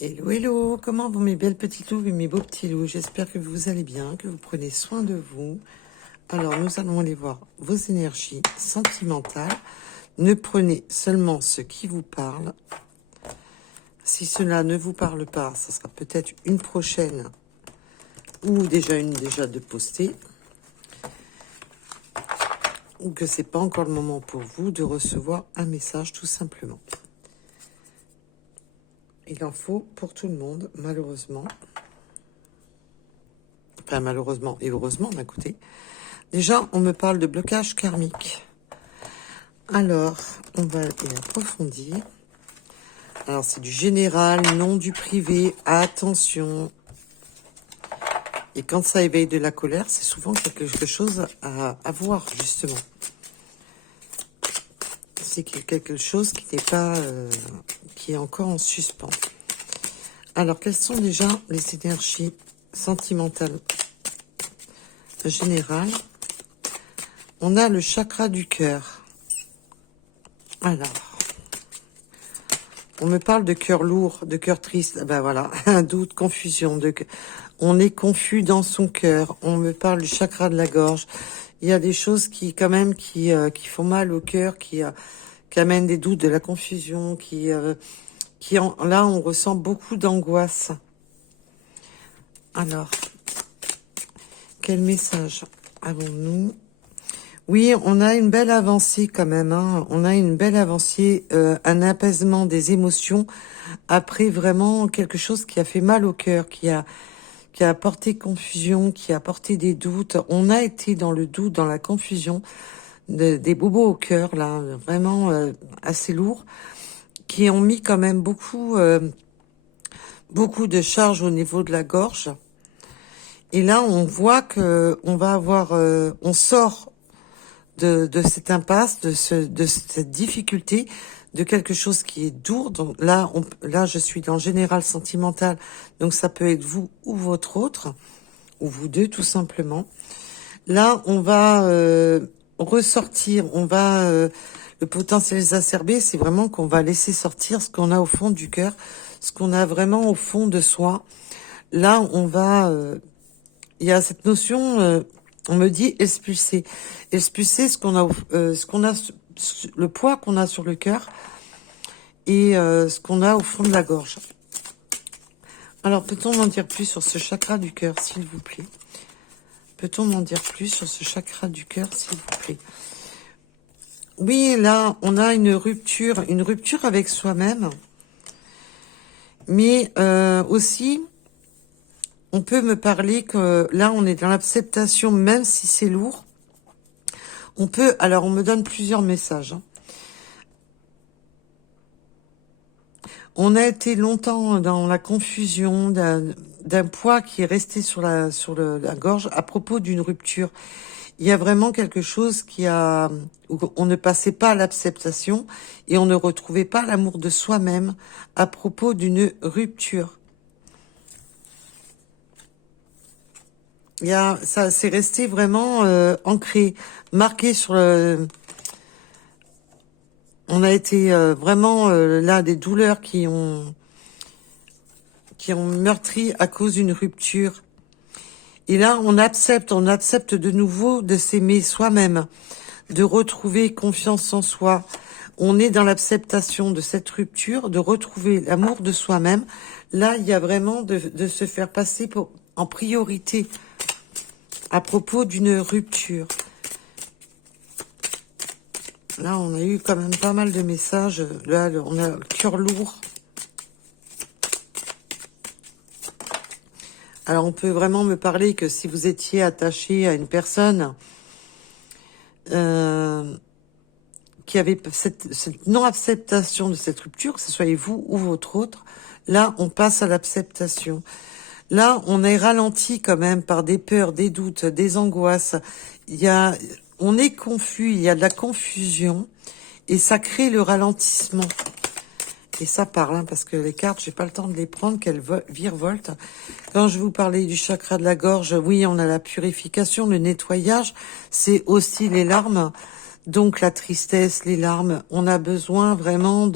Hello, hello, comment vont mes belles petites louves et mes beaux petits loups? J'espère que vous allez bien, que vous prenez soin de vous. Alors, nous allons aller voir vos énergies sentimentales. Ne prenez seulement ce qui vous parle. Si cela ne vous parle pas, ça sera peut-être une prochaine ou déjà de poster. Ou que c'est pas encore le moment pour vous de recevoir un message tout simplement. Il en faut pour tout le monde, malheureusement. Enfin, malheureusement et heureusement d'un côté. Déjà, on me parle de blocage karmique. Alors, on va y approfondir. Alors, c'est du général, non du privé. Attention. Et quand ça éveille de la colère, c'est souvent quelque chose à voir, justement. C'est quelque chose qui n'est pas... qui est encore en suspens. Alors, quelles sont déjà les énergies sentimentales générales? On a le chakra du cœur. Alors, on me parle de cœur lourd, de cœur triste. Ben voilà, un doute, confusion. On est confus dans son cœur. On me parle du chakra de la gorge. Il y a des choses qui, quand même, qui font mal au cœur, qui amènent des doutes, de la confusion, là, on ressent beaucoup d'angoisse. Alors, quel message avons-nous? Oui, on a une belle avancée quand même. Hein. On a une belle avancée, un apaisement des émotions après vraiment quelque chose qui a fait mal au cœur, qui a apporté confusion, qui a apporté des doutes. On a été dans le doute, dans la confusion, des bobos au cœur, là, vraiment assez lourds, qui ont mis quand même beaucoup de charges au niveau de la gorge. Et là, on voit que on va avoir, on sort de cette impasse, de cette difficulté, de quelque chose qui est dur. Donc là, je suis dans le général sentimental, donc ça peut être vous ou votre autre, ou vous deux tout simplement. Là, on va ressortir, le potentiel exacerbé, c'est vraiment qu'on va laisser sortir ce qu'on a au fond du cœur, ce qu'on a vraiment au fond de soi. Là, on va... il y a cette notion... on me dit expulser. Expulser ce qu'on a, le poids qu'on a sur le cœur et ce qu'on a au fond de la gorge. Alors, peut-on m'en dire plus sur ce chakra du cœur, s'il vous plaît? Peut-on m'en dire plus sur ce chakra du cœur, s'il vous plaît? Oui, là, on a une rupture avec soi-même. Mais aussi... on peut me parler que là, on est dans l'acceptation, même si c'est lourd. Alors on me donne plusieurs messages. Hein. On a été longtemps dans la confusion d'un poids qui est resté sur la gorge à propos d'une rupture. Il y a vraiment quelque chose où on ne passait pas à l'acceptation et on ne retrouvait pas l'amour de soi-même à propos d'une rupture. Ça c'est resté vraiment ancré, marqué sur le... On a été vraiment là des douleurs qui ont meurtri à cause d'une rupture. Et là, on accepte de nouveau de s'aimer soi-même, de retrouver confiance en soi. On est dans l'acceptation de cette rupture, de retrouver l'amour de soi-même. Là, il y a vraiment de se faire passer en priorité à propos d'une rupture. Là, on a eu quand même pas mal de messages. Là, on a le cœur lourd. Alors, on peut vraiment me parler que si vous étiez attaché à une personne qui avait cette non-acceptation de cette rupture, que ce soit vous ou votre autre, là, on passe à l'acceptation. Là, on est ralenti quand même par des peurs, des doutes, des angoisses. On est confus, il y a de la confusion et ça crée le ralentissement. Et ça parle, hein, parce que les cartes, j'ai pas le temps de les prendre, qu'elles virevoltent. Quand je vous parlais du chakra de la gorge, oui, on a la purification, le nettoyage, c'est aussi les larmes. Donc la tristesse, les larmes, on a besoin vraiment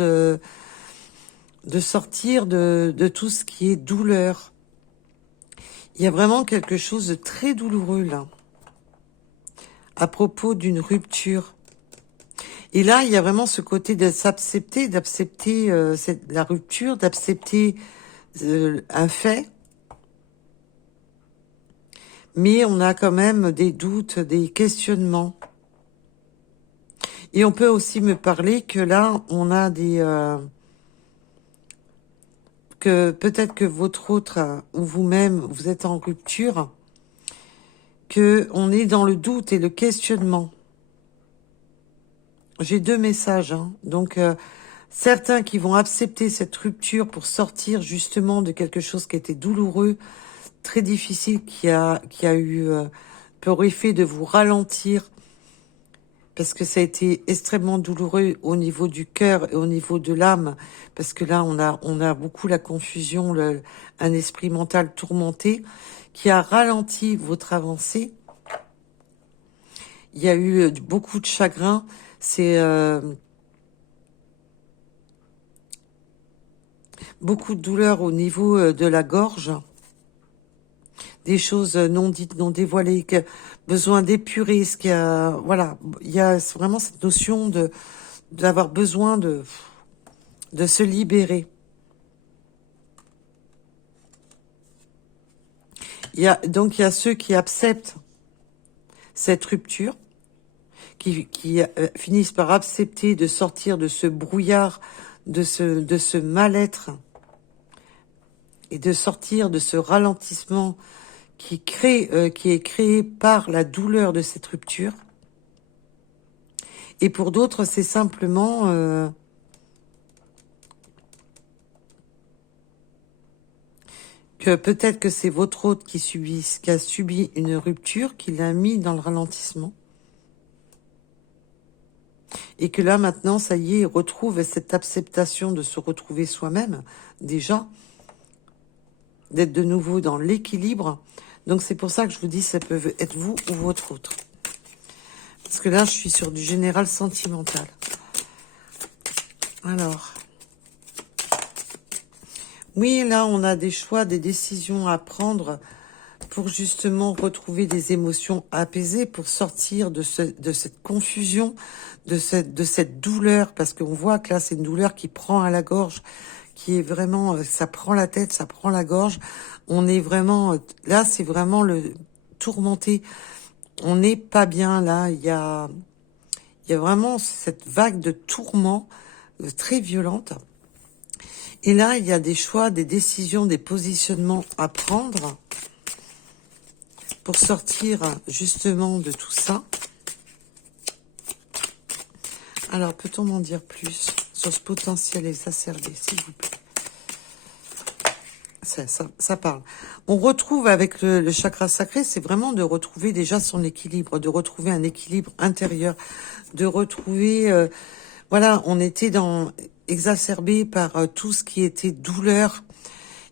de sortir de tout ce qui est douleur. Il y a vraiment quelque chose de très douloureux là, à propos d'une rupture. Et là, il y a vraiment ce côté de s'accepter, d'accepter la rupture, d'accepter un fait. Mais on a quand même des doutes, des questionnements. Et on peut aussi me parler que là, on a des... que peut-être que votre autre ou vous-même, vous êtes en rupture, que on est dans le doute et le questionnement. J'ai deux messages, hein. Donc certains qui vont accepter cette rupture pour sortir justement de quelque chose qui était douloureux, très difficile, qui a eu pour effet de vous ralentir, parce que ça a été extrêmement douloureux au niveau du cœur et au niveau de l'âme, parce que là on a beaucoup la confusion, un esprit mental tourmenté qui a ralenti votre avancée. Il y a eu beaucoup de chagrin, c'est beaucoup de douleur au niveau de la gorge, des choses non dites, non dévoilées, besoin d'épurer, ce qu'il y a, voilà, il y a vraiment cette notion d'avoir besoin de se libérer. Donc il y a ceux qui acceptent cette rupture, qui finissent par accepter de sortir de ce brouillard, de ce mal-être, et de sortir de ce ralentissement qui est créé par la douleur de cette rupture. Et pour d'autres, c'est simplement que peut-être que c'est votre hôte qui a subi une rupture, qui l'a mis dans le ralentissement. Et que là, maintenant, ça y est, il retrouve cette acceptation de se retrouver soi-même, déjà, d'être de nouveau dans l'équilibre. Donc c'est pour ça que je vous dis, ça peut être vous ou votre autre. Parce que là, je suis sur du général sentimental. Alors, oui, là, on a des choix, des décisions à prendre pour justement retrouver des émotions apaisées, pour sortir de cette confusion, de cette douleur, parce qu'on voit que là, c'est une douleur qui prend à la gorge, qui est vraiment, ça prend la tête, ça prend la gorge. On est vraiment, là, c'est vraiment le tourmenté. On n'est pas bien, là. Il y a vraiment cette vague de tourment très violente. Et là, il y a des choix, des décisions, des positionnements à prendre pour sortir justement de tout ça. Alors, peut-on m'en dire plus sur ce potentiel exacerbé, s'il vous plaît? Ça parle. On retrouve avec le chakra sacré, c'est vraiment de retrouver déjà son équilibre, de retrouver un équilibre intérieur, de retrouver... voilà, on était exacerbé par tout ce qui était douleur.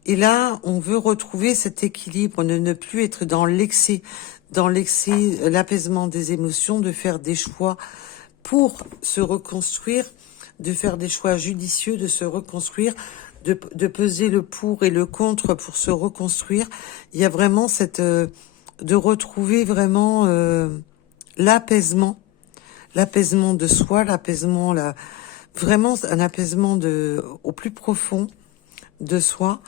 Et là, on veut retrouver cet équilibre, ne plus être dans l'excès, l'apaisement des émotions, de faire des choix pour se reconstruire, de faire des choix judicieux, de se reconstruire, de peser le pour et le contre pour se reconstruire. Il y a vraiment de retrouver vraiment l'apaisement de soi, vraiment un apaisement au plus profond de soi,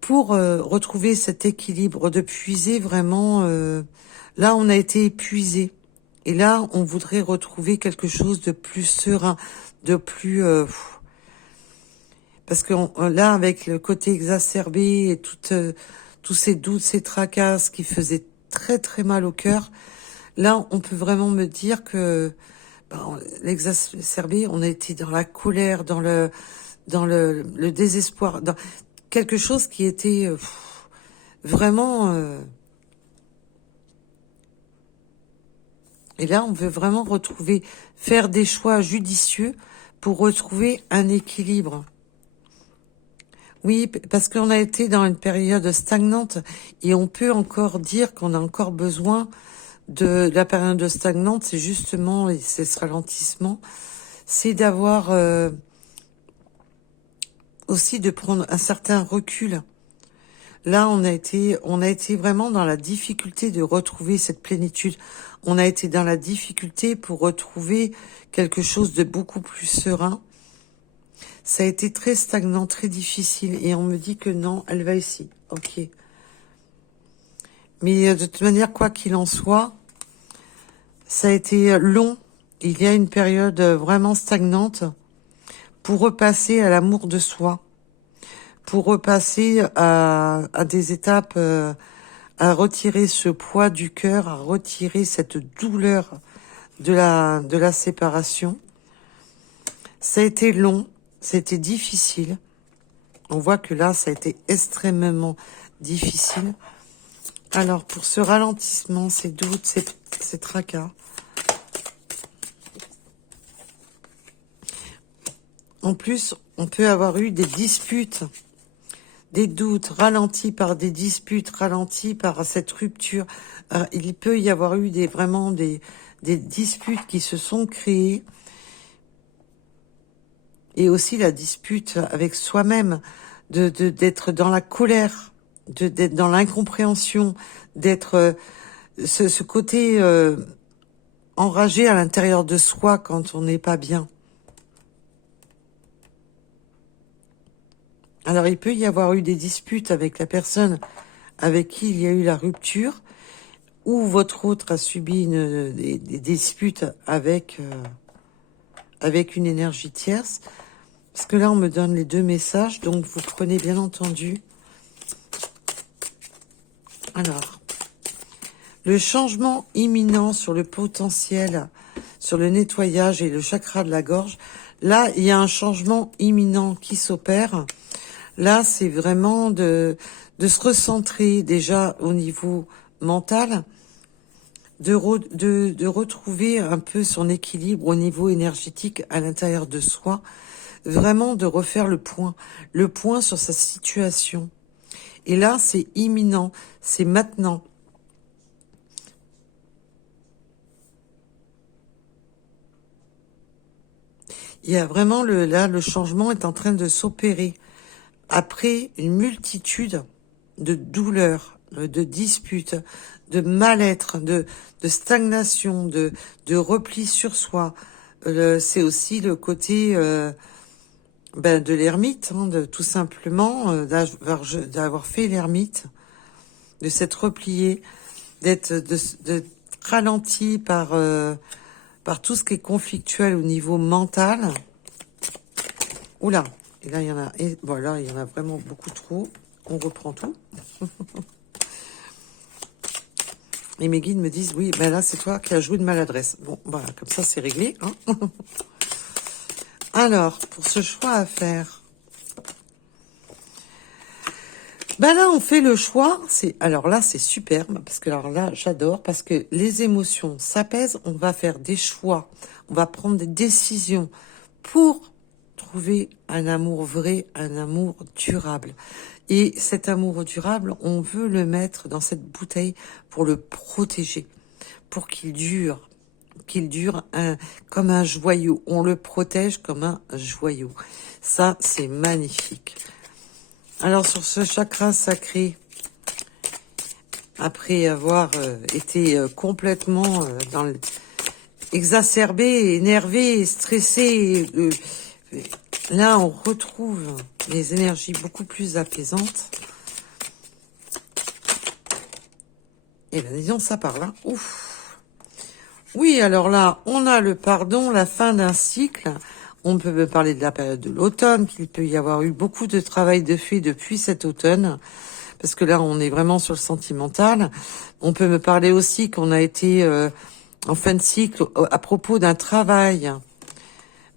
pour retrouver cet équilibre, de puiser vraiment. Là, on a été épuisé. Et là, on voudrait retrouver quelque chose de plus serein, de plus... parce que là, avec le côté exacerbé et tous ces doutes, ces tracasses qui faisaient très très mal au cœur, là, on peut vraiment me dire que l'exacerbé, on a été dans la colère, dans le désespoir, dans quelque chose qui était vraiment... Et là, on veut vraiment faire des choix judicieux pour retrouver un équilibre. Oui, parce qu'on a été dans une période stagnante et on peut encore dire qu'on a encore besoin de la période stagnante, c'est justement, et c'est ce ralentissement, c'est d'avoir aussi de prendre un certain recul. Là, on a été vraiment dans la difficulté de retrouver cette plénitude. On a été dans la difficulté pour retrouver quelque chose de beaucoup plus serein. Ça a été très stagnant, très difficile. Et on me dit que non, elle va ici. Ok. Mais de toute manière, quoi qu'il en soit, ça a été long. Il y a une période vraiment stagnante pour repasser à l'amour de soi, pour repasser à des étapes, à retirer ce poids du cœur, à retirer cette douleur de la séparation. Ça a été long, ça a été difficile. On voit que là, ça a été extrêmement difficile. Alors, pour ce ralentissement, ces doutes, ces tracas, en plus, on peut avoir eu des disputes, des doutes ralentis par des disputes, ralentis par cette rupture. Il peut y avoir eu vraiment des disputes qui se sont créées. Et aussi la dispute avec soi-même, d'être dans la colère, d'être dans l'incompréhension, d'être ce côté enragé à l'intérieur de soi quand on n'est pas bien. Alors il peut y avoir eu des disputes avec la personne avec qui il y a eu la rupture, ou votre autre a subi des disputes avec une énergie tierce. Parce que là, on me donne les deux messages, donc vous prenez bien entendu. Alors, le changement imminent sur le potentiel, sur le nettoyage et le chakra de la gorge. Là, il y a un changement imminent qui s'opère. Là, c'est vraiment de se recentrer déjà au niveau mental, de retrouver un peu son équilibre au niveau énergétique à l'intérieur de soi, vraiment de refaire le point sur sa situation. Et là, c'est imminent, c'est maintenant. Il y a vraiment là, le changement est en train de s'opérer. Après une multitude de douleurs, de disputes, de mal-être, de stagnation, de repli sur soi. C'est aussi le côté de l'ermite, de tout simplement d'avoir fait l'ermite, de s'être replié, d'être ralenti par tout ce qui est conflictuel au niveau mental. Oula, et là il y en a, là il y en a vraiment beaucoup trop. On reprend tout. Et mes guides me disent, oui, ben là c'est toi qui as joué de maladresse. Bon, voilà, comme ça c'est réglé. Hein. Alors, pour ce choix à faire, ben là on fait le choix. Alors là c'est superbe parce que alors là j'adore parce que les émotions s'apaisent. On va faire des choix, on va prendre des décisions pour trouver un amour vrai, un amour durable. Et cet amour durable, on veut le mettre dans cette bouteille pour le protéger, pour qu'il dure comme un joyau. On le protège comme un joyau. Ça, c'est magnifique. Alors, sur ce chakra sacré, après avoir été complètement exacerbé, énervé, stressé, là, on retrouve les énergies beaucoup plus apaisantes. Et bien, disons, ça part là. Ouf. Oui, alors là, on a le pardon, la fin d'un cycle. On peut me parler de la période de l'automne, qu'il peut y avoir eu beaucoup de travail de fait depuis cet automne. Parce que là, on est vraiment sur le sentimental. On peut me parler aussi qu'on a été en fin de cycle à propos d'un travail.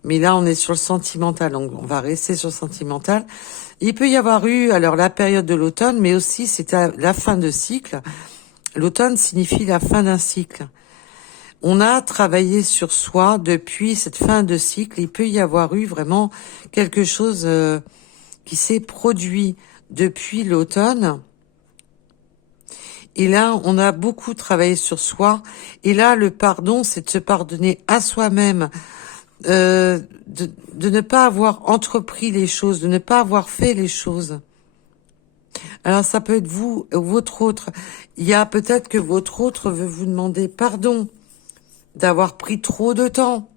Mais là, on est sur le sentimental, donc on va rester sur le sentimental. Il peut y avoir eu, alors, la période de l'automne, mais aussi c'était la fin de cycle. L'automne signifie la fin d'un cycle. On a travaillé sur soi depuis cette fin de cycle. Il peut y avoir eu vraiment quelque chose qui s'est produit depuis l'automne. Et là, on a beaucoup travaillé sur soi. Et là, le pardon, c'est de se pardonner à soi-même de ne pas avoir entrepris les choses, de ne pas avoir fait les choses. Alors ça peut être vous ou votre autre. Il y a peut-être que votre autre veut vous demander pardon d'avoir pris trop de temps,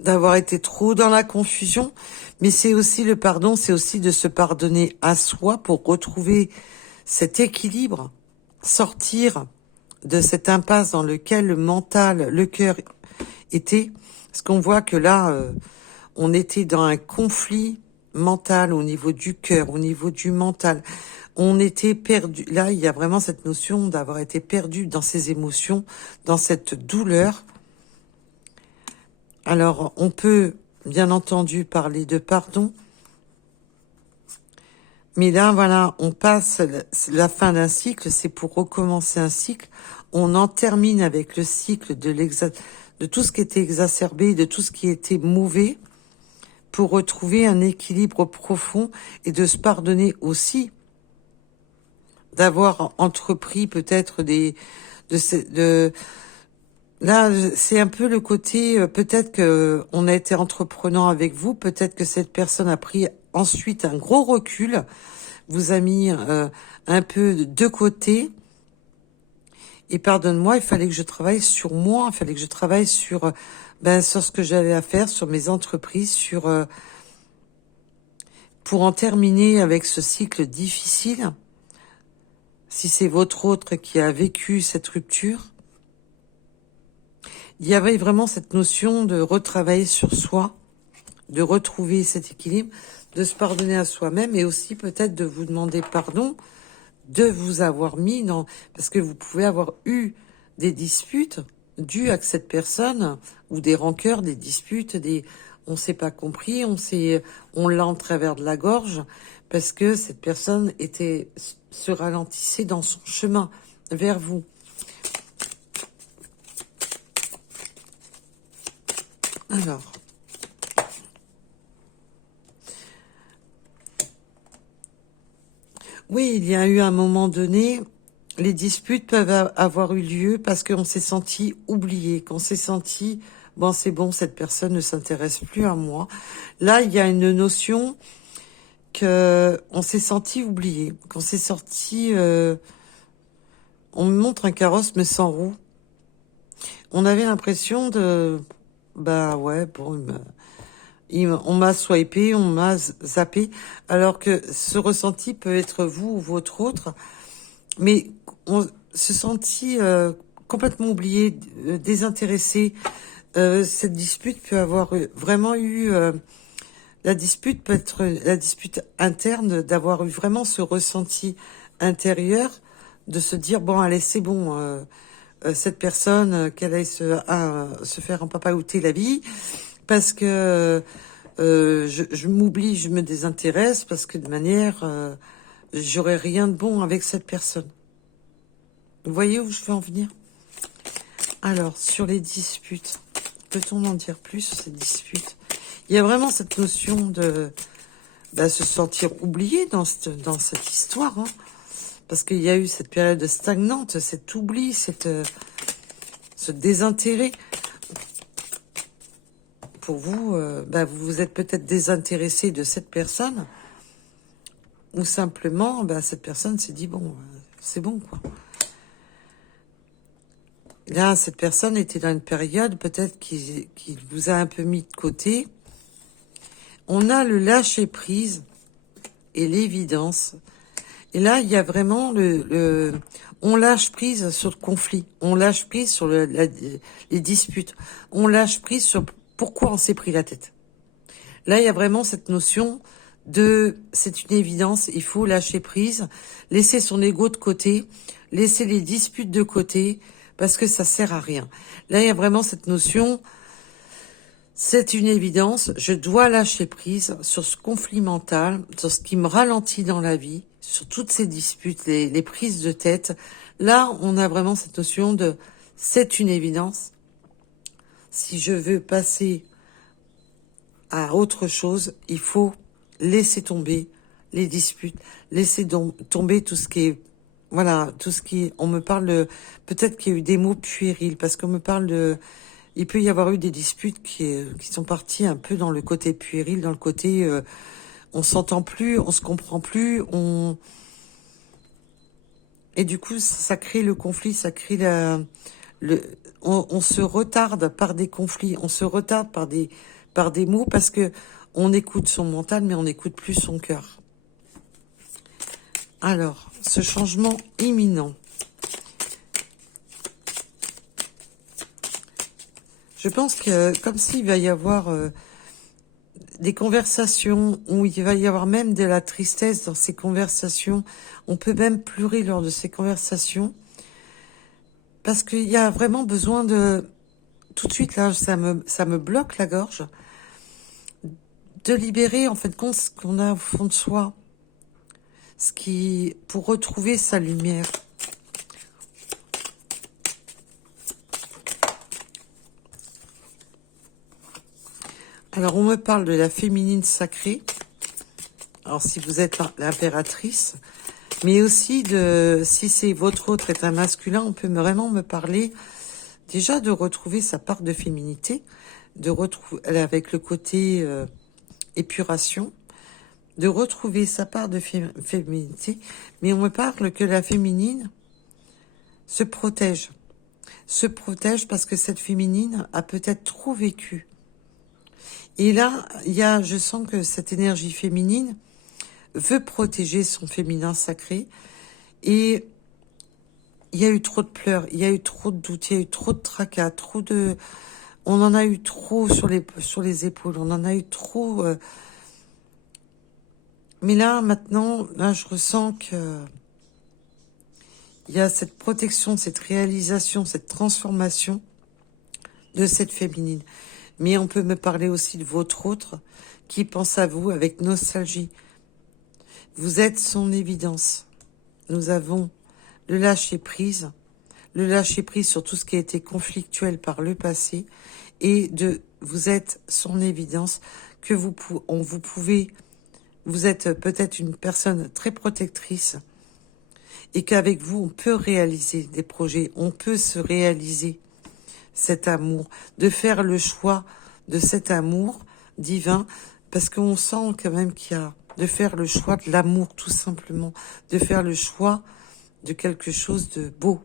d'avoir été trop dans la confusion, mais c'est aussi le pardon, c'est aussi de se pardonner à soi pour retrouver cet équilibre, sortir de cette impasse dans lequel le mental, le cœur était. Parce qu'on voit que là, on était dans un conflit mental au niveau du cœur, au niveau du mental. On était perdu. Là, il y a vraiment cette notion d'avoir été perdu dans ses émotions, dans cette douleur. Alors, on peut, bien entendu, parler de pardon. Mais là, voilà, on passe la fin d'un cycle, c'est pour recommencer un cycle. On en termine avec le cycle de tout ce qui était exacerbé, de tout ce qui était mauvais, pour retrouver un équilibre profond et de se pardonner aussi d'avoir entrepris peut-être là, c'est un peu le côté, peut-être que on a été entreprenant avec vous, peut-être que cette personne a pris ensuite un gros recul, vous a mis un peu de côté, et pardonne-moi, il fallait que je travaille sur moi, il fallait que je travaille sur, sur ce que j'avais à faire, sur mes entreprises, pour en terminer avec ce cycle difficile. Si c'est votre autre qui a vécu cette rupture, il y avait vraiment cette notion de retravailler sur soi, de retrouver cet équilibre, de se pardonner à soi-même et aussi peut-être de vous demander pardon de vous avoir mis dans... Parce que vous pouvez avoir eu des disputes dues à cette personne ou des rancœurs, des disputes, on s'est pas compris, on l'a en travers de la gorge parce que cette personne se ralentissait dans son chemin vers vous. Alors, oui, il y a eu un moment donné, les disputes peuvent avoir eu lieu parce qu'on s'est senti oublié, qu'on s'est senti, bon, c'est bon, cette personne ne s'intéresse plus à moi. Là, il y a une notion que on s'est senti oublié, qu'on s'est sorti, on me montre un carrosse mais sans roue. On avait l'impression de, bah ouais, bon, on m'a swipé, on m'a zappé, alors que ce ressenti peut être vous ou votre autre, mais on se sentit complètement oublié, désintéressé. Cette dispute peut avoir vraiment eu... la dispute peut être la dispute interne, d'avoir eu vraiment ce ressenti intérieur, de se dire, bon, allez, c'est bon, cette personne, qu'elle aille se faire en papaouter la vie, parce que je m'oublie, je me désintéresse, parce que de manière, j'aurai rien de bon avec cette personne. Vous voyez où je veux en venir? Alors, sur les disputes, peut-on en dire plus sur ces disputes? Il y a vraiment cette notion de se sentir oublié dans cette histoire, hein, parce qu'il y a eu cette période stagnante, cet oubli, ce désintérêt. Pour vous, vous vous êtes peut-être désintéressé de cette personne, ou simplement, cette personne s'est dit, bon, c'est bon, quoi. Là, cette personne était dans une période peut-être qui vous a un peu mis de côté. On a le lâcher-prise et l'évidence. Et là, il y a vraiment on lâche prise sur le conflit. On lâche prise sur les disputes. On lâche prise sur pourquoi on s'est pris la tête. Là, il y a vraiment cette notion c'est une évidence, il faut lâcher prise, laisser son ego de côté, laisser les disputes de côté, parce que ça sert à rien. Là, il y a vraiment cette notion, c'est une évidence, je dois lâcher prise sur ce conflit mental, sur ce qui me ralentit dans la vie, sur toutes ces disputes, les prises de tête. Là, on a vraiment cette notion c'est une évidence. Si je veux passer à autre chose, il faut laisser tomber les disputes, laisser tomber tout ce qui est, voilà, tout ce qui est, on me parle peut-être qu'il y a eu des mots puérils, parce qu'on me parle il peut y avoir eu des disputes qui sont parties un peu dans le côté puéril, dans le côté on s'entend plus, on se comprend plus, et du coup ça crée le conflit, ça crée on se retarde par des conflits, on se retarde par des mots parce que on écoute son mental mais on n'écoute plus son cœur. Alors, ce changement imminent. Je pense que comme s'il va y avoir des conversations où il va y avoir même de la tristesse dans ces conversations. On peut même pleurer lors de ces conversations. Parce qu'il y a vraiment besoin de... Tout de suite, là, ça me bloque la gorge. De libérer, en fait, ce qu'on a au fond de soi. Pour retrouver sa lumière. Alors, on me parle de la féminine sacrée. Alors, si vous êtes l'impératrice, mais aussi si c'est votre autre est un masculin, on peut vraiment me parler déjà de retrouver sa part de féminité, de retrouver avec le côté épuration, de retrouver sa part de féminité. Mais on me parle que la féminine se protège parce que cette féminine a peut-être trop vécu. Et là, je sens que cette énergie féminine veut protéger son féminin sacré. Et il y a eu trop de pleurs, il y a eu trop de doutes, il y a eu trop de tracas, on en a eu trop sur les épaules, on en a eu trop. Mais là, maintenant, je ressens que il y a cette protection, cette réalisation, cette transformation de cette féminine. Mais on peut me parler aussi de votre autre qui pense à vous avec nostalgie. Vous êtes son évidence. Nous avons le lâcher-prise sur tout ce qui a été conflictuel par le passé, et vous êtes son évidence, que vous êtes peut-être une personne très protectrice, et qu'avec vous, on peut réaliser des projets, on peut se réaliser cet amour, de faire le choix de cet amour divin, parce qu'on sent quand même qu'il y a de faire le choix de l'amour, tout simplement, de faire le choix de quelque chose de beau.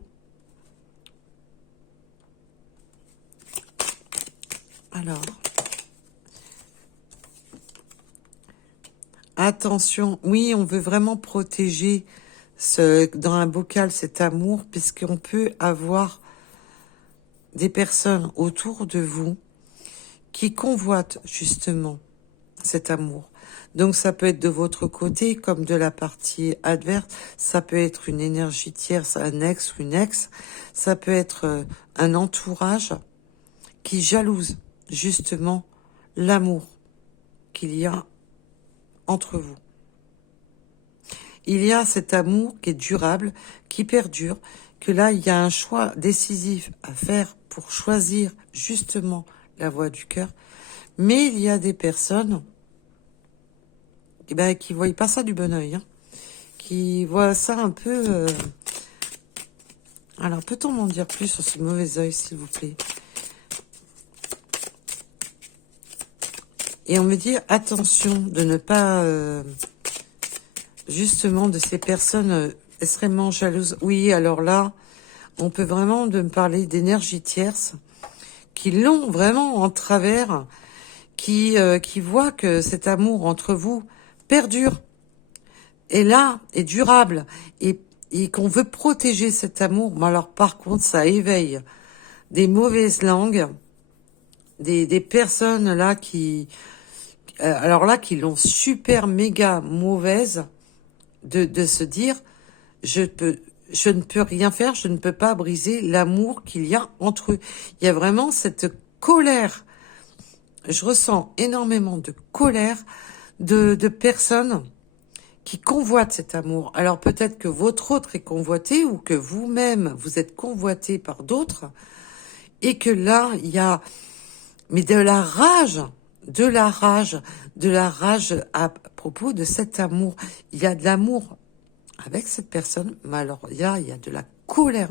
Alors, attention, oui, on veut vraiment protéger dans un bocal cet amour, puisqu'on peut avoir des personnes autour de vous qui convoitent justement cet amour. Donc ça peut être de votre côté comme de la partie adverse, ça peut être une énergie tierce, un ex ou une ex, ça peut être un entourage qui jalouse justement l'amour qu'il y a entre vous. Il y a cet amour qui est durable, qui perdure, que là il y a un choix décisif à faire pour choisir justement la voie du cœur, mais il y a des personnes qui voient pas ça du bon oeil, qui voient ça un peu... Alors, peut-on m'en dire plus sur ce mauvais oeil, s'il vous plaît? Et on me dit, attention de ne pas... justement, de ces personnes extrêmement jalouses. Oui, alors là, on peut vraiment me parler d'énergie tierce, qui l'ont vraiment en travers, qui voient que cet amour entre vous perdure, est là, est durable, et qu'on veut protéger cet amour. Mais alors par contre, ça éveille des mauvaises langues, des personnes là qui l'ont super méga mauvaise, de se dire je ne peux rien faire, je ne peux pas briser l'amour qu'il y a entre eux. Il y a vraiment cette colère. Je ressens énormément de colère de personnes qui convoitent cet amour. Alors peut-être que votre autre est convoité, ou que vous-même vous êtes convoité par d'autres, et que là il y a de la rage à propos de cet amour. Il y a de l'amour avec cette personne, mais alors il y a de la colère.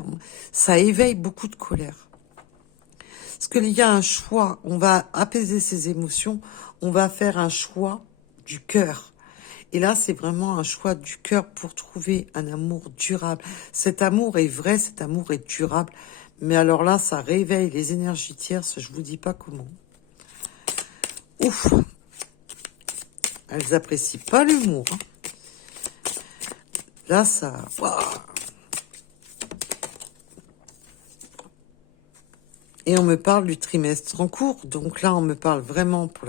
Ça éveille beaucoup de colère. Parce qu'il y a un choix, on va apaiser ses émotions, on va faire un choix du cœur. Et là, c'est vraiment un choix du cœur pour trouver un amour durable. Cet amour est vrai, cet amour est durable. Mais alors là, ça réveille les énergies tierces, je vous dis pas comment. Ouf! Elles apprécient pas l'humour. Hein. Là, ça... Waouh. Et on me parle du trimestre en cours. Donc là, on me parle vraiment pour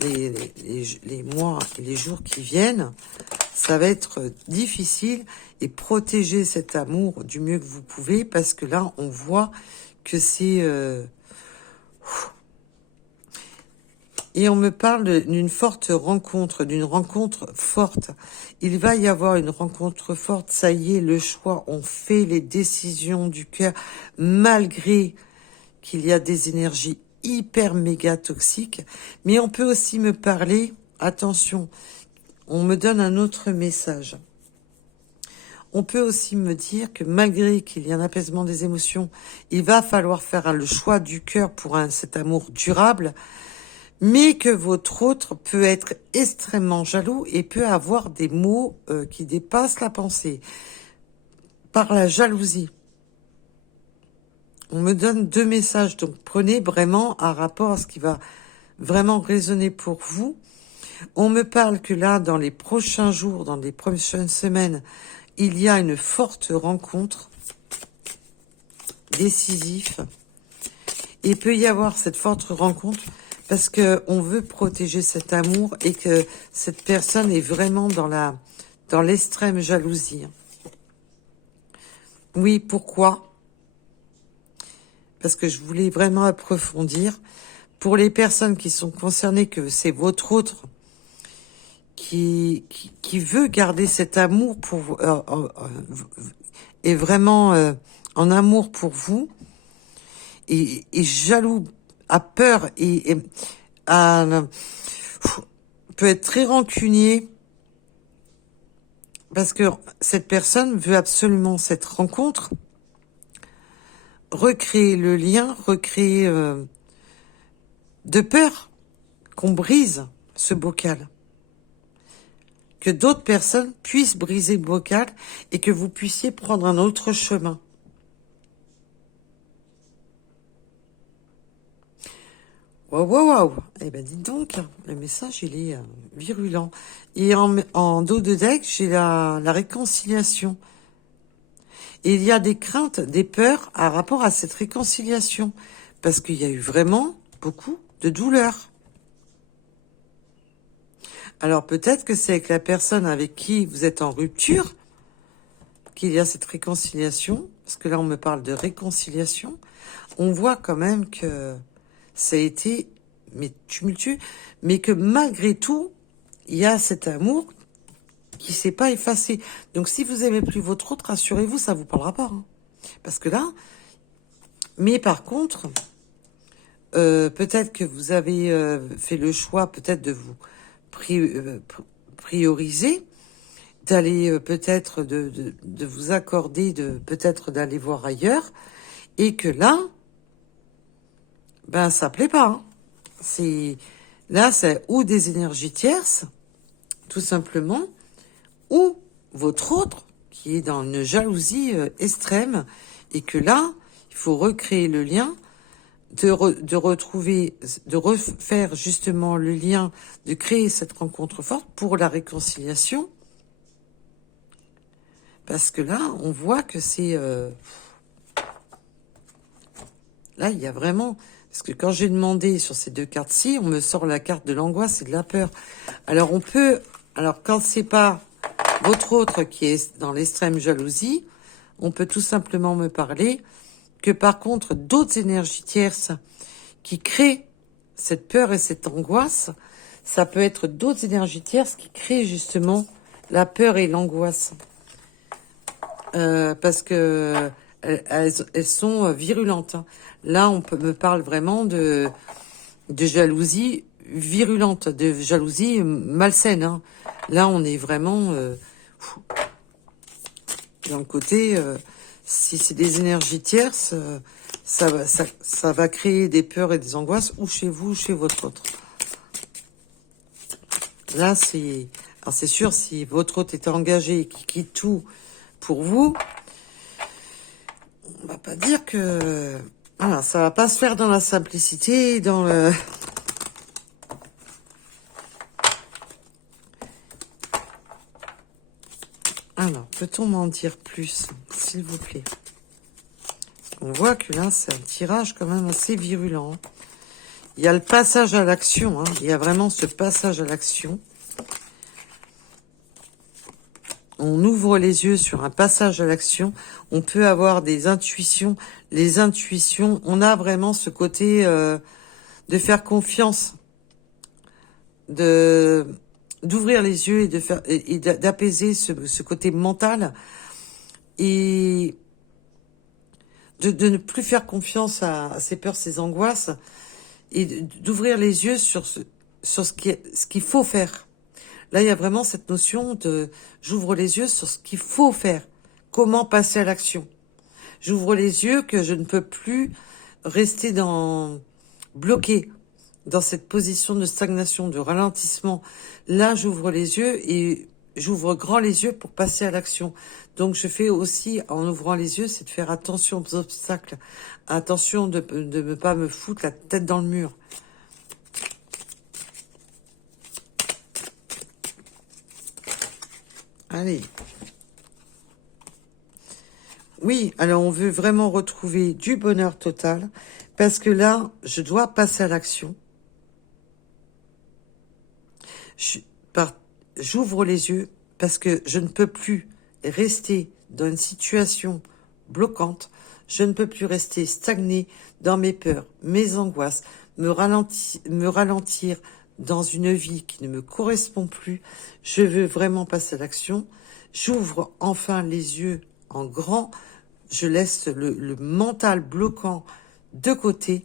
les mois et les jours qui viennent. Ça va être difficile et protéger cet amour du mieux que vous pouvez parce que là, on voit que c'est... Et on me parle d'une forte rencontre, d'une rencontre forte. Il va y avoir une rencontre forte, ça y est, le choix, on fait les décisions du cœur, malgré qu'il y a des énergies hyper méga toxiques. Mais on peut aussi me parler, attention, on me donne un autre message. On peut aussi me dire que malgré qu'il y ait un apaisement des émotions, il va falloir faire le choix du cœur pour cet amour durable, mais que votre autre peut être extrêmement jaloux et peut avoir des mots qui dépassent la pensée. Par la jalousie. On me donne 2 messages, donc prenez vraiment un rapport à ce qui va vraiment résonner pour vous. On me parle que là, dans les prochains jours, dans les prochaines semaines, il y a une forte rencontre décisive. Il peut y avoir cette forte rencontre parce que on veut protéger cet amour et que cette personne est vraiment dans l'extrême jalousie. Oui, pourquoi? Parce que je voulais vraiment approfondir. Pour les personnes qui sont concernées, que c'est votre autre qui veut garder cet amour pour est vraiment en amour pour vous et jaloux, a peur et peut être très rancunier parce que cette personne veut absolument cette rencontre, recréer le lien, recréer de peur qu'on brise ce bocal. Que d'autres personnes puissent briser le bocal et que vous puissiez prendre un autre chemin. Waouh, waouh, waouh. Eh ben, dites donc, le message, il est virulent. Et en dos de deck, j'ai la réconciliation. Et il y a des craintes, des peurs à rapport à cette réconciliation. Parce qu'il y a eu vraiment beaucoup de douleur. Alors peut-être que c'est avec la personne avec qui vous êtes en rupture qu'il y a cette réconciliation. Parce que là, on me parle de réconciliation. On voit quand même que ça a été tumultueux, mais que malgré tout, il y a cet amour qui s'est pas effacé. Donc si vous aimez plus votre autre, rassurez-vous, ça vous parlera pas. Hein. Parce que là, mais par contre, peut-être que vous avez fait le choix peut-être de vous prioriser, d'aller peut-être de vous accorder, peut-être d'aller voir ailleurs, et que là, ben ça plaît pas. Hein. C'est ou des énergies tierces, tout simplement, ou votre autre qui est dans une jalousie extrême et que là, il faut recréer le lien, de refaire justement le lien, de créer cette rencontre forte pour la réconciliation. Parce que là, on voit que c'est... Là, il y a vraiment... Parce que quand j'ai demandé sur ces 2 cartes-ci, on me sort la carte de l'angoisse et de la peur. Alors, on peut... Alors, quand c'est pas votre autre qui est dans l'extrême jalousie, on peut tout simplement me parler que par contre, d'autres énergies tierces qui créent cette peur et cette angoisse, ça peut être d'autres énergies tierces qui créent justement la peur et l'angoisse. Parce que elles sont virulentes. Hein. Là, me parle vraiment de jalousie virulente, de jalousie malsaine. Hein. Là, on est vraiment dans le côté, si c'est des énergies tierces, ça va créer des peurs et des angoisses, ou chez vous, ou chez votre autre. Là, alors c'est sûr, si votre autre était engagé et qui quitte tout pour vous, on va pas dire que... Voilà, ça va pas se faire dans la simplicité, dans le... Alors, peut-on m'en dire plus, s'il vous plaît? On voit que là, c'est un tirage quand même assez virulent. Il y a le passage à l'action, hein. Il y a vraiment ce passage à l'action. On ouvre les yeux sur un passage à l'action. On peut avoir des intuitions. Les intuitions, on a vraiment ce côté de faire confiance, d'ouvrir les yeux et de faire et d'apaiser ce côté mental et de ne plus faire confiance à ses peurs, ses angoisses, et d'ouvrir les yeux sur ce qu'il faut faire. Là, il y a vraiment cette notion de j'ouvre les yeux sur ce qu'il faut faire, comment passer à l'action. J'ouvre les yeux que je ne peux plus rester bloqué dans cette position de stagnation, de ralentissement. Là, j'ouvre les yeux et j'ouvre grand les yeux pour passer à l'action. Donc, je fais aussi, en ouvrant les yeux, c'est de faire attention aux obstacles. Attention de ne pas me foutre la tête dans le mur. Allez. Oui, alors on veut vraiment retrouver du bonheur total. Parce que là, je dois passer à l'action. J'ouvre les yeux parce que je ne peux plus rester dans une situation bloquante. Je ne peux plus rester stagné dans mes peurs, mes angoisses, me ralentir dans une vie qui ne me correspond plus. Je veux vraiment passer à l'action. J'ouvre enfin les yeux en grand. Je laisse le mental bloquant de côté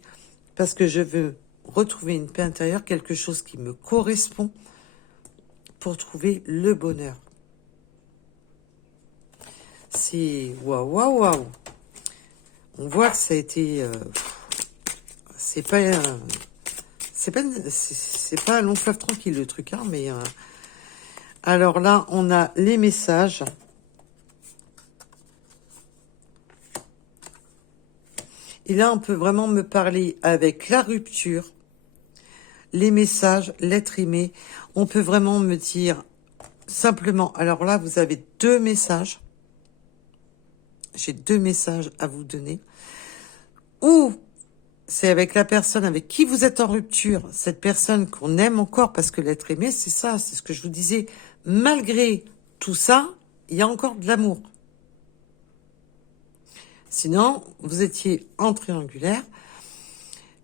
parce que je veux retrouver une paix intérieure, quelque chose qui me correspond pour trouver le bonheur. C'est waouh, waouh, waouh. On voit que ça a été... c'est pas un long fleuve tranquille le truc, hein, mais... alors là, on a les messages. Et là, on peut vraiment me parler avec la rupture, les messages, l'être aimé. On peut vraiment me dire simplement, alors là, vous avez 2 messages. J'ai 2 messages à vous donner. Ou c'est avec la personne avec qui vous êtes en rupture, cette personne qu'on aime encore, parce que l'être aimé, c'est ça, c'est ce que je vous disais. Malgré tout ça, il y a encore de l'amour. Sinon, vous étiez en triangulaire.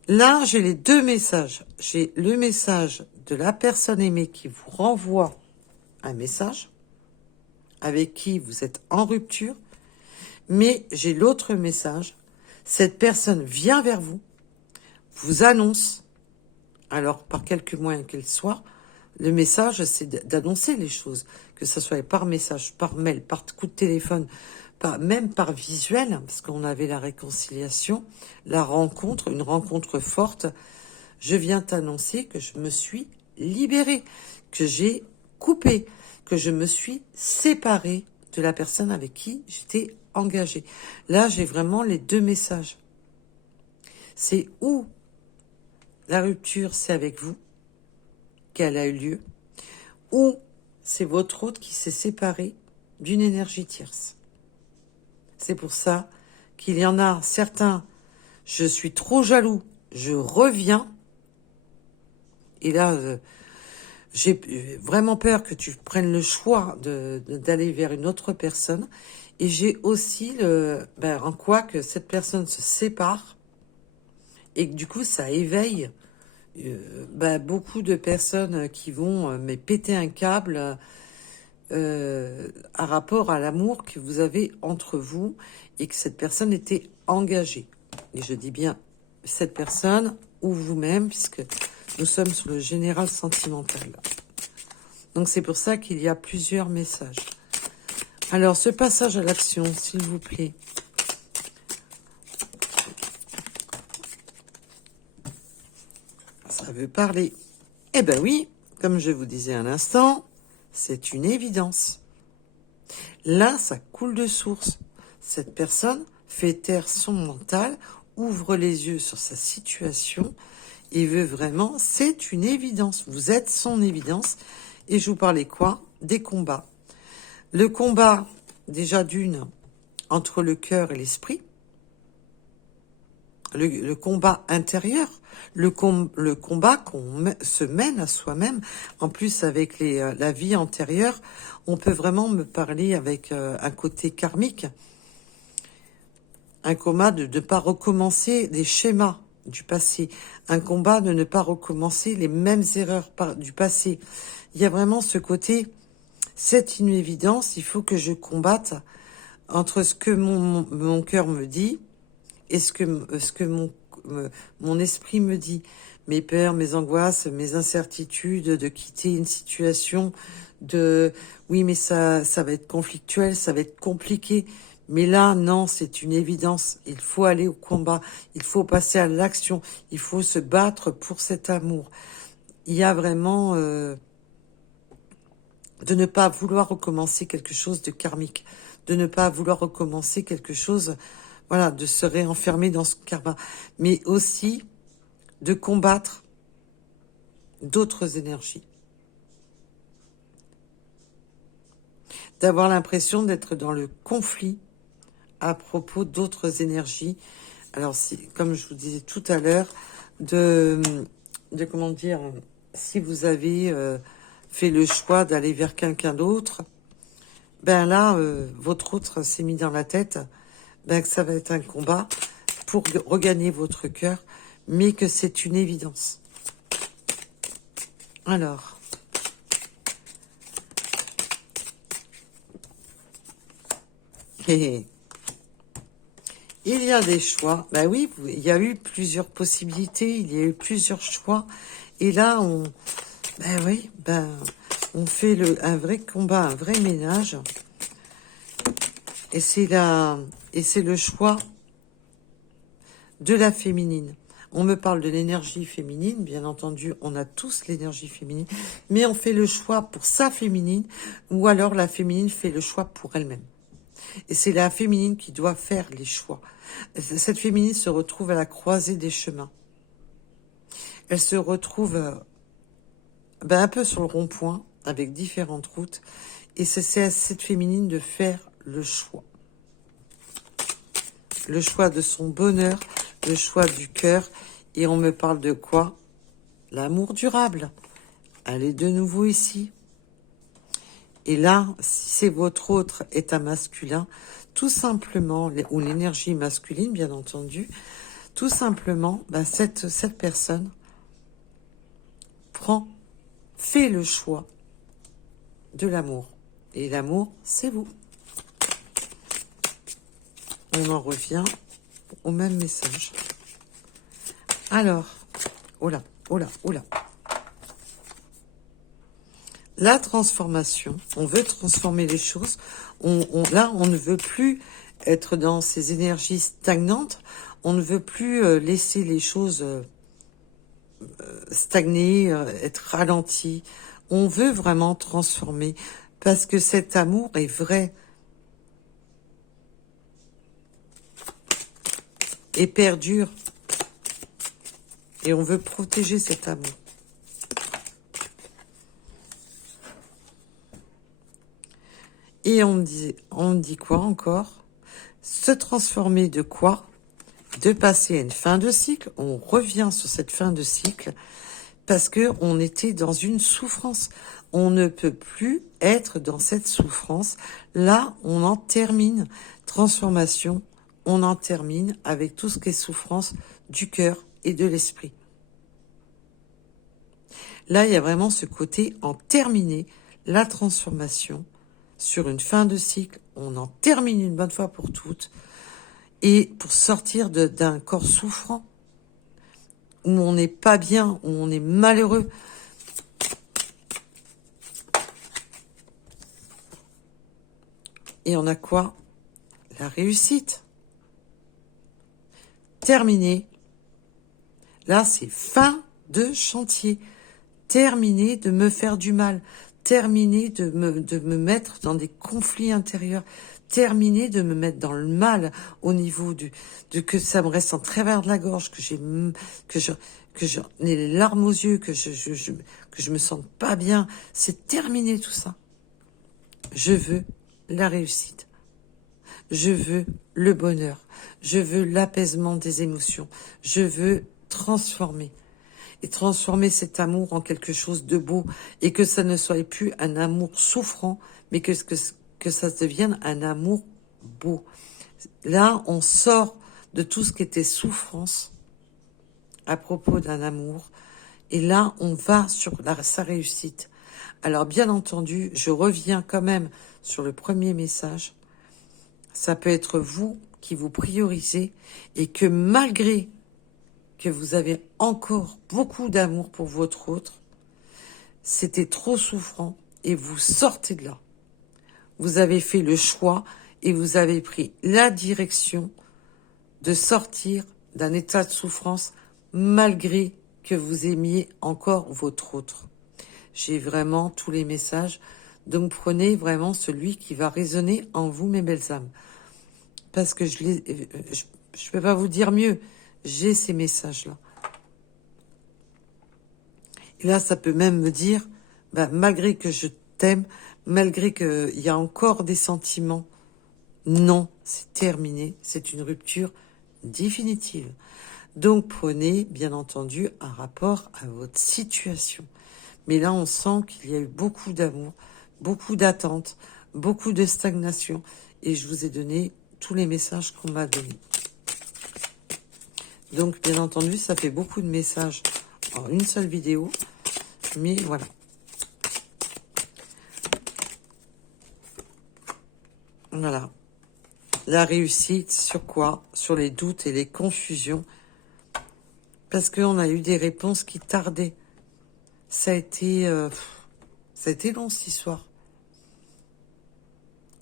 Là, j'ai les 2 messages. J'ai le message de la personne aimée qui vous renvoie un message, avec qui vous êtes en rupture. Mais j'ai l'autre message. Cette personne vient vers vous, vous annonce, alors par quelque moyen qu'elle soit, le message, c'est d'annoncer les choses, que ce soit par message, par mail, par coup de téléphone, même par visuel, parce qu'on avait la réconciliation, la rencontre, une rencontre forte. Je viens t'annoncer que je me suis libérée, que j'ai coupé, que je me suis séparée de la personne avec qui j'étais engagée. Là, j'ai vraiment les 2 messages. C'est où la rupture, c'est avec vous qu'elle a eu lieu, ou c'est votre autre qui s'est séparé d'une énergie tierce. C'est pour ça qu'il y en a certains, je suis trop jaloux, je reviens. Et là, j'ai vraiment peur que tu prennes le choix d'aller vers une autre personne. Et j'ai aussi en quoi que cette personne se sépare et que du coup, ça éveille beaucoup de personnes qui vont mais péter un câble à rapport à l'amour que vous avez entre vous et que cette personne était engagée. Et je dis bien cette personne ou vous-même, puisque nous sommes sur le général sentimental. Donc c'est pour ça qu'il y a plusieurs messages. Alors ce passage à l'action, s'il vous plaît. ça veut parler. Eh ben oui, comme je vous disais à l'instant, c'est une évidence. Là, ça coule de source. Cette personne fait taire son mental, ouvre les yeux sur sa situation et veut vraiment, c'est une évidence. Vous êtes son évidence. Et je vous parlais quoi? Des combats. Le combat, déjà d'une, entre le cœur et l'esprit. Le combat intérieur, le combat qu'on se mène à soi-même. En plus, avec la vie antérieure, on peut vraiment me parler avec un côté karmique, un combat de ne pas recommencer des schémas du passé, un combat de ne pas recommencer les mêmes erreurs du passé. Il y a vraiment ce côté, c'est une évidence, il faut que je combatte entre ce que mon cœur me dit et ce que mon esprit me dit, mes peurs, mes angoisses, mes incertitudes de quitter une situation, oui mais ça va être conflictuel, ça va être compliqué, mais là non, c'est une évidence, il faut aller au combat, il faut passer à l'action, il faut se battre pour cet amour. Il y a vraiment de ne pas vouloir recommencer quelque chose de karmique, de ne pas vouloir recommencer quelque chose, voilà, de se réenfermer dans ce karma, mais aussi de combattre d'autres énergies. D'avoir l'impression d'être dans le conflit à propos d'autres énergies. Alors, comme je vous disais tout à l'heure, de comment dire, si vous avez fait le choix d'aller vers quelqu'un d'autre, ben là, votre autre s'est mis dans la tête, ben que ça va être un combat pour regagner votre cœur, mais que c'est une évidence. Alors, il y a des choix. Ben oui, il y a eu plusieurs possibilités, il y a eu plusieurs choix, et là, on fait un vrai combat, un vrai ménage, et c'est le choix de la féminine. On me parle de l'énergie féminine, bien entendu, on a tous l'énergie féminine, mais on fait le choix pour sa féminine, ou alors la féminine fait le choix pour elle-même. Et c'est la féminine qui doit faire les choix. Cette féminine se retrouve à la croisée des chemins. Elle se retrouve un peu sur le rond-point, avec différentes routes, et c'est à cette féminine de faire le choix. Le choix de son bonheur, le choix du cœur, et on me parle de quoi? L'amour durable. Elle est de nouveau ici. Et là, si c'est votre autre état masculin, tout simplement, ou l'énergie masculine, bien entendu, tout simplement, cette personne fait le choix de l'amour. Et l'amour, c'est vous. On en revient au même message. Alors, oh là. La transformation, on veut transformer les choses. Là, on ne veut plus être dans ces énergies stagnantes. On ne veut plus laisser les choses stagner, être ralenti. On veut vraiment transformer parce que cet amour est vrai et perdure. Et on veut protéger cet amour. Et on dit quoi encore? Se transformer de quoi? De passer à une fin de cycle. On revient sur cette fin de cycle parce que on était dans une souffrance. On ne peut plus être dans cette souffrance. Là, on en termine. Transformation, on en termine avec tout ce qui est souffrance du cœur et de l'esprit. Là, il y a vraiment ce côté en terminer la transformation sur une fin de cycle. On en termine une bonne fois pour toutes. Et pour sortir d'un corps souffrant, où on n'est pas bien, où on est malheureux. Et on a quoi? La réussite. Terminé. Là, c'est fin de chantier. Terminer de me faire du mal. Terminer de me mettre dans des conflits intérieurs. Terminer de me mettre dans le mal au niveau que ça me reste en travers de la gorge, que j'en ai les larmes aux yeux, que je me sente pas bien. C'est terminer tout ça. Je veux la réussite. Je veux le bonheur. Je veux l'apaisement des émotions. Je veux transformer. Et transformer cet amour en quelque chose de beau. Et que ça ne soit plus un amour souffrant, mais que ça devienne un amour beau. Là, on sort de tout ce qui était souffrance à propos d'un amour. Et là, on va sur sa réussite. Alors, bien entendu, je reviens quand même sur le premier message. Ça peut être vous qui vous priorisez et que malgré que vous avez encore beaucoup d'amour pour votre autre, c'était trop souffrant et vous sortez de là. Vous avez fait le choix et vous avez pris la direction de sortir d'un état de souffrance malgré que vous aimiez encore votre autre. J'ai vraiment tous les messages, donc prenez vraiment celui qui va résonner en vous, mes belles âmes. Parce que je peux pas vous dire mieux, j'ai ces messages-là. Et là, ça peut même me dire, malgré que je t'aime, malgré qu'il y a encore des sentiments, non, c'est terminé, c'est une rupture définitive. Donc prenez, bien entendu, un rapport à votre situation. Mais là, on sent qu'il y a eu beaucoup d'amour, beaucoup d'attente, beaucoup de stagnation. Et je vous ai donné tous les messages qu'on m'a donnés. Donc, bien entendu, ça fait beaucoup de messages en une seule vidéo. Mais voilà. Voilà. La réussite, sur quoi? Sur les doutes et les confusions. Parce qu'on a eu des réponses qui tardaient. Ça a été long, cette histoire.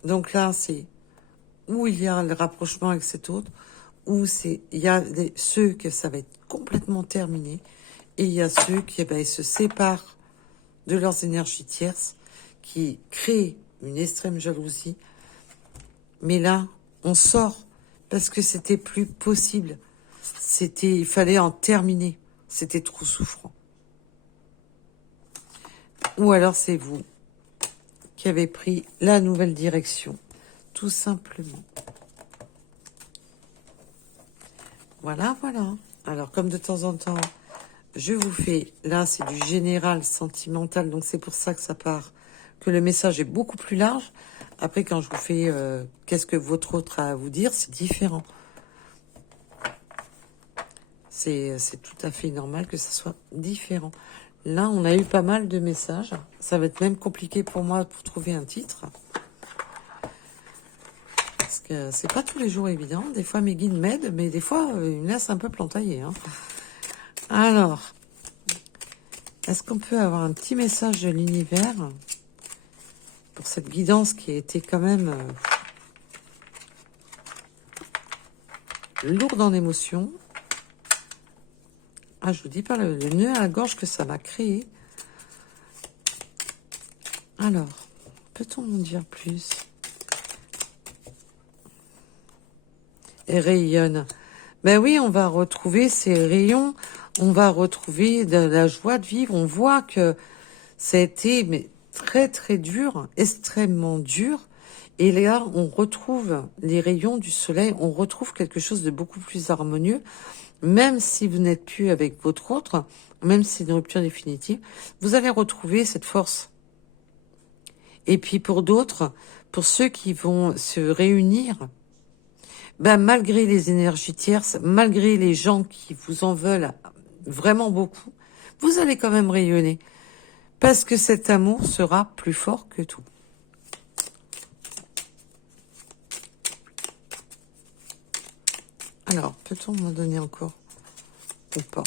Donc là, c'est où il y a le rapprochement avec cet autre, où il y a ceux que ça va être complètement terminé, et il y a ceux qui se séparent de leurs énergies tierces, qui créent une extrême jalousie. Mais là, on sort parce que c'était plus possible. Il fallait en terminer. C'était trop souffrant. Ou alors c'est vous qui avez pris la nouvelle direction, tout simplement. Voilà, voilà. Alors, comme de temps en temps, je vous fais, là, c'est du général sentimental, donc c'est pour ça que ça part, que le message est beaucoup plus large. Après, quand je vous fais, qu'est-ce que votre autre a à vous dire, c'est différent. C'est tout à fait normal que ça soit différent. Là, on a eu pas mal de messages. Ça va être même compliqué pour moi pour trouver un titre. Parce que c'est pas tous les jours évident. Des fois, mes guides m'aident, mais des fois, ils me laissent un peu plantailler. Hein. Alors, est-ce qu'on peut avoir un petit message de l'univers pour cette guidance qui a été quand même lourde en émotions? Ah, je vous dis pas le nœud à la gorge que ça m'a créé. Alors, peut-on m'en dire plus? Et rayonne. Ben oui, on va retrouver ces rayons, on va retrouver de la joie de vivre. On voit que ça a été très très dur, extrêmement dur. Et là, on retrouve les rayons du soleil, on retrouve quelque chose de beaucoup plus harmonieux. Même si vous n'êtes plus avec votre autre, même si c'est une rupture définitive, vous allez retrouver cette force. Et puis pour d'autres, pour ceux qui vont se réunir, malgré les énergies tierces, malgré les gens qui vous en veulent vraiment beaucoup, vous allez quand même rayonner. Parce que cet amour sera plus fort que tout. Alors, peut-on m'en donner encore ou pas?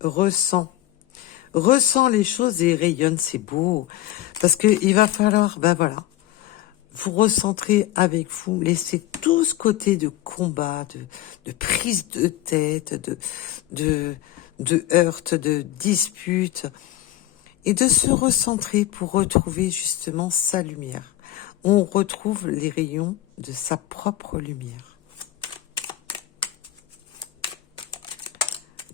Ressens les choses et rayonne, c'est beau. Parce que il va falloir, voilà, vous recentrez avec vous, laissez tout ce côté de combat, de prise de tête, de heurts, de disputes, et de se recentrer pour retrouver justement sa lumière. On retrouve les rayons de sa propre lumière.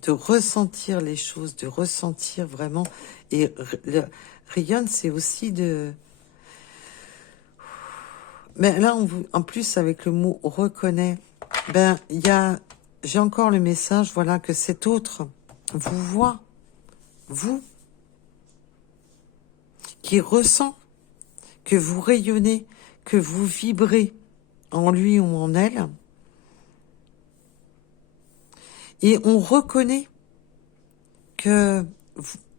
De ressentir les choses, de ressentir vraiment. Et le rayonne, c'est aussi de... Mais là, en plus, avec le mot reconnaît, ben, j'ai encore le message, voilà, que cet autre vous voit, vous, qui ressent que vous rayonnez, que vous vibrez en lui ou en elle. Et on reconnaît que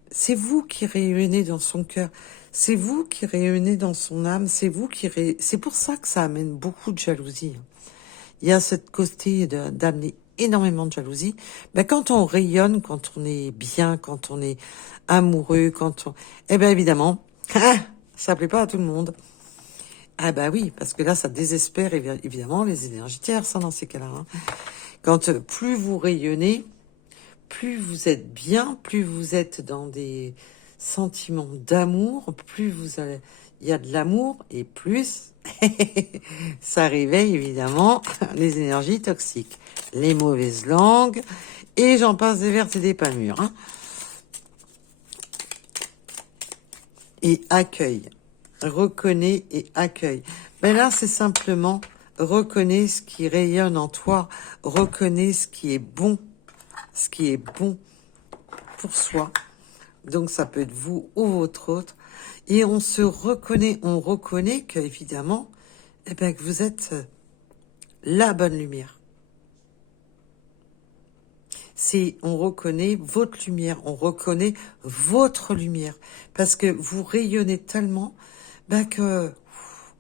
c'est vous qui rayonnez dans son cœur. C'est vous qui rayonnez dans son âme. C'est vous qui c'est pour ça que ça amène beaucoup de jalousie. Il y a cette côté d'amener énormément de jalousie. Ben, quand on rayonne, quand on est bien, quand on est amoureux, eh ben évidemment, ça plaît pas à tout le monde. Ah bah oui, parce que là, ça désespère évidemment les énergies tierces, dans ces cas-là. Hein. Quand plus vous rayonnez, plus vous êtes bien, plus vous êtes dans des sentiments d'amour, plus il y a de l'amour, et plus ça réveille évidemment les énergies toxiques, les mauvaises langues, et j'en passe des vertes et des pas mûres. Hein. Et accueille. Reconnais et accueille. Ben là, c'est simplement reconnais ce qui rayonne en toi, reconnais ce qui est bon pour soi. Donc ça peut être vous ou votre autre. Et on reconnaît que évidemment, eh ben, que vous êtes la bonne lumière. On reconnaît votre lumière, on reconnaît votre lumière, parce que vous rayonnez tellement que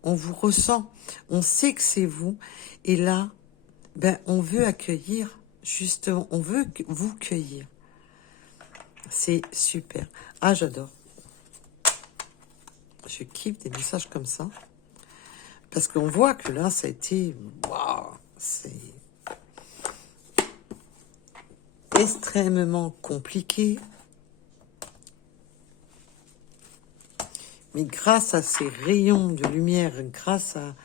on vous ressent, on sait que c'est vous, et là, on veut accueillir, justement, on veut vous cueillir. C'est super. Ah, j'adore. Je kiffe des messages comme ça, parce qu'on voit que là, ça a été, waouh, c'est extrêmement compliqué. Mais grâce à ces rayons de lumière, grâce à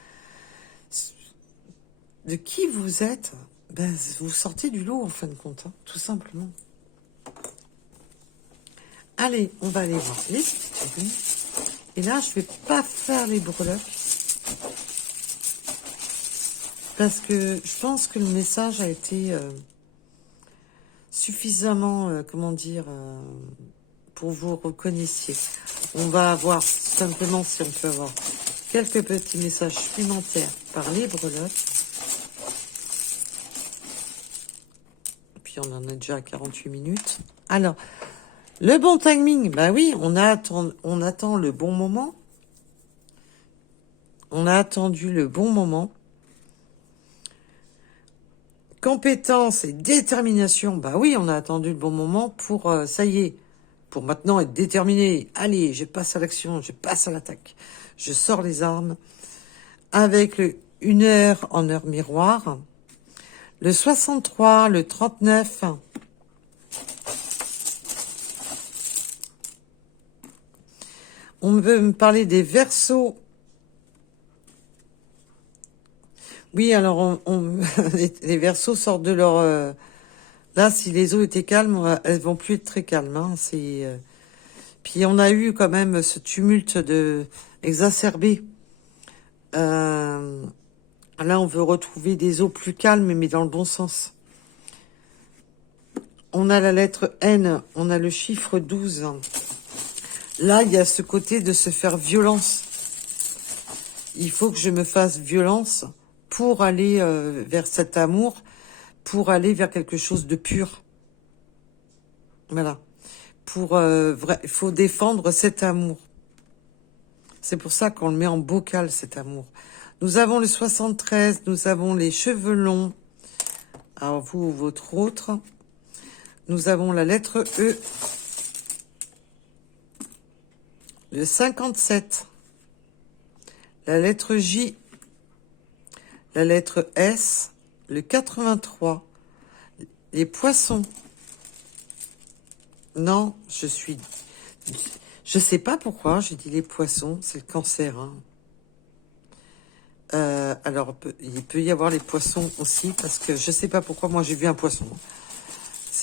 de qui vous êtes, vous sortez du lot en fin de compte, hein, tout simplement. Allez, on va aller voir les petites figurines. Et là, je vais pas faire les breloques. Parce que je pense que le message a été suffisamment, pour vous reconnaissiez. On va voir simplement si on peut avoir quelques petits messages supplémentaires par les breloques. Puis on en a déjà 48 minutes. Alors, le bon timing, bah oui, on attend le bon moment. On a attendu le bon moment. Compétence et détermination, bah oui, on a attendu le bon moment pour, ça y est, pour maintenant être déterminé. Allez, je passe à l'action, je passe à l'attaque. Je sors les armes avec le 1 heure en heure miroir. Le 63, le 39. On veut me parler des Verseaux. Oui, alors les Verseaux sortent de leur... là, si les eaux étaient calmes, elles vont plus être très calmes. Hein, puis on a eu quand même ce tumulte exacerbé. Là, on veut retrouver des eaux plus calmes, mais dans le bon sens. On a la lettre N, on a le chiffre 12. Là, il y a ce côté de se faire violence. Il faut que je me fasse violence pour aller vers cet amour, pour aller vers quelque chose de pur. Voilà. Il faut défendre cet amour. C'est pour ça qu'on le met en bocal, cet amour. Nous avons le 73, nous avons les cheveux longs. Alors vous ou votre autre. Nous avons la lettre E. Le 57. la lettre J, la lettre S, le 83, les poissons. Non, je sais pas pourquoi j'ai dit les poissons, c'est le cancer. Hein. Alors, il peut y avoir les poissons aussi, parce que je sais pas pourquoi, moi j'ai vu un poisson.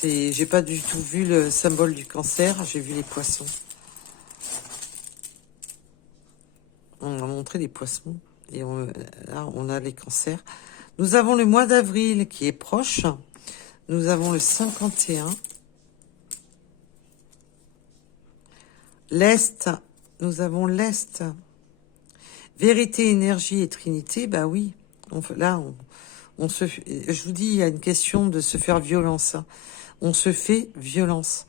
J'ai pas du tout vu le symbole du cancer, j'ai vu les poissons. On m'a montré les poissons, et là on a les cancers. Nous avons le mois d'avril qui est proche. Nous avons le 51. L'Est, nous avons l'Est. Vérité, énergie et Trinité, bah oui. Je vous dis, il y a une question de se faire violence. Hein. On se fait violence.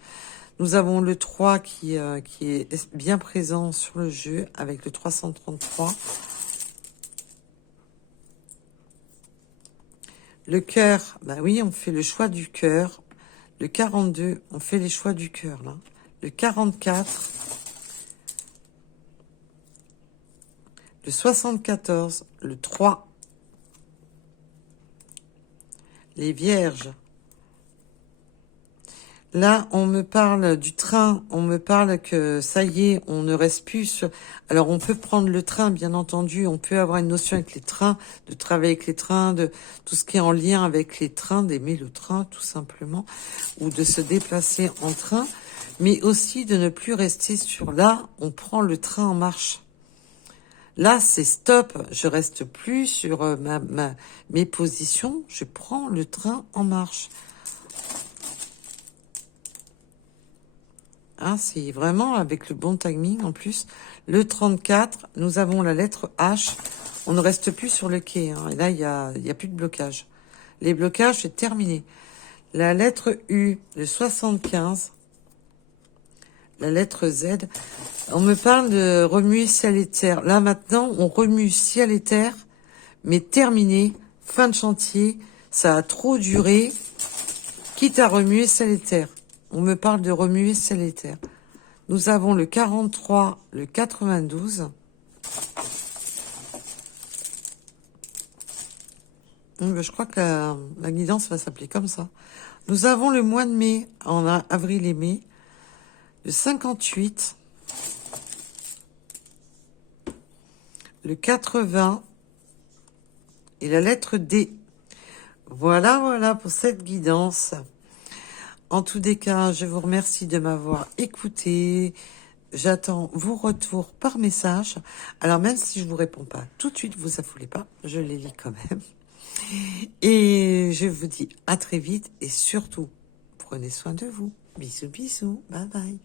Nous avons le 3 qui est bien présent sur le jeu avec le 333. Le cœur, bah oui, on fait le choix du cœur. Le 42, on fait les choix du cœur, là. Le 44. Le 74, le 3. Les vierges. Là, on me parle du train, on me parle que ça y est, on ne reste plus. Alors, on peut prendre le train, bien entendu, on peut avoir une notion avec les trains, de travailler avec les trains, de tout ce qui est en lien avec les trains, d'aimer le train, tout simplement, ou de se déplacer en train, mais aussi de ne plus rester sur là, on prend le train en marche. Là, c'est stop, je reste plus sur mes positions, je prends le train en marche. Hein, c'est vraiment avec le bon timing en plus. Le 34, nous avons la lettre H. On ne reste plus sur le quai. Hein, et là, il y a plus de blocage. Les blocages, c'est terminé. La lettre U, le 75. La lettre Z. On me parle de remuer ciel et terre. Là, maintenant, on remue ciel et terre, mais terminé. Fin de chantier. Ça a trop duré. Quitte à remuer ciel et terre. On me parle de remuer ciel et terre. Nous avons le 43, le 92. Je crois que la guidance va s'appeler comme ça. Nous avons le mois de mai, en avril et mai. Le 58. Le 80. Et la lettre D. Voilà pour cette guidance. En tous les cas, je vous remercie de m'avoir écouté. J'attends vos retours par message. Alors, même si je vous réponds pas tout de suite, vous affolez pas, je les lis quand même. Et je vous dis à très vite et surtout, prenez soin de vous. Bisous, bisous. Bye bye.